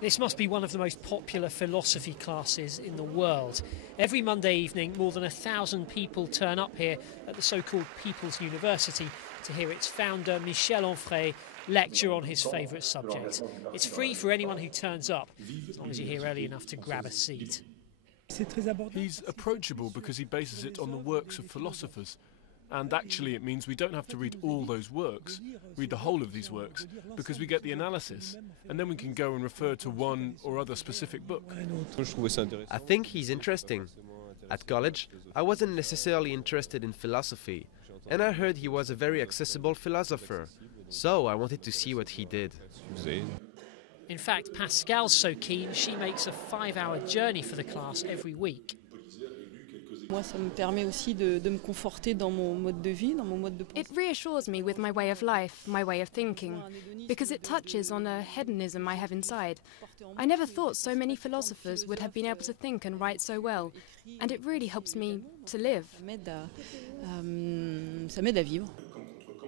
This must be one of the most popular philosophy classes in the world. Every Monday evening, more than 1,000 people turn up here at the so-called People's University to hear its founder, Michel Onfray, lecture on his favourite subject. It's free for anyone who turns up, as long as you're here early enough to grab a seat. He's approachable because he bases it on the works of philosophers. And actually it means we don't have to read all those works, read the whole of these works, because we get the analysis, and then we can go and refer to one or other specific book. I think he's interesting. At college, I wasn't necessarily interested in philosophy, and I heard he was a very accessible philosopher, so I wanted to see what he did. In fact, Pascal's so keen, she makes a 5-hour journey for the class every week. It reassures me with my way of life, my way of thinking, because it touches on a hedonism I have inside. I never thought so many philosophers would have been able to think and write so well, and it really helps me to live.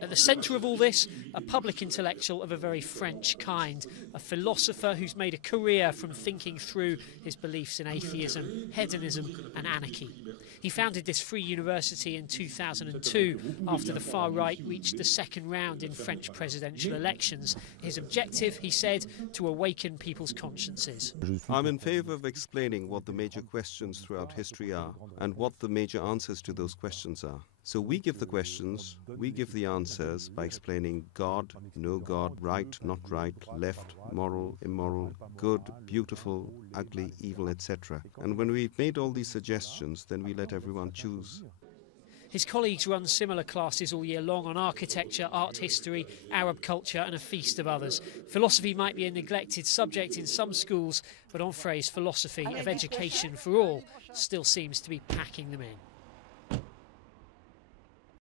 At the centre of all this, a public intellectual of a very French kind, a philosopher who's made a career from thinking through his beliefs in atheism, hedonism and anarchy. He founded this free university in 2002 after the far right reached the second round in French presidential elections. His objective, he said, to awaken people's consciences. I'm in favour of explaining what the major questions throughout history are and what the major answers to those questions are. So we give the questions, we give the answers by explaining God, no God, right, not right, left, moral, immoral, good, beautiful, ugly, evil, etc. And when we've made all these suggestions, then we let everyone choose. His colleagues run similar classes all year long on architecture, art history, Arab culture and a feast of others. Philosophy might be a neglected subject in some schools, but Onfray's philosophy of education for all still seems to be packing them in.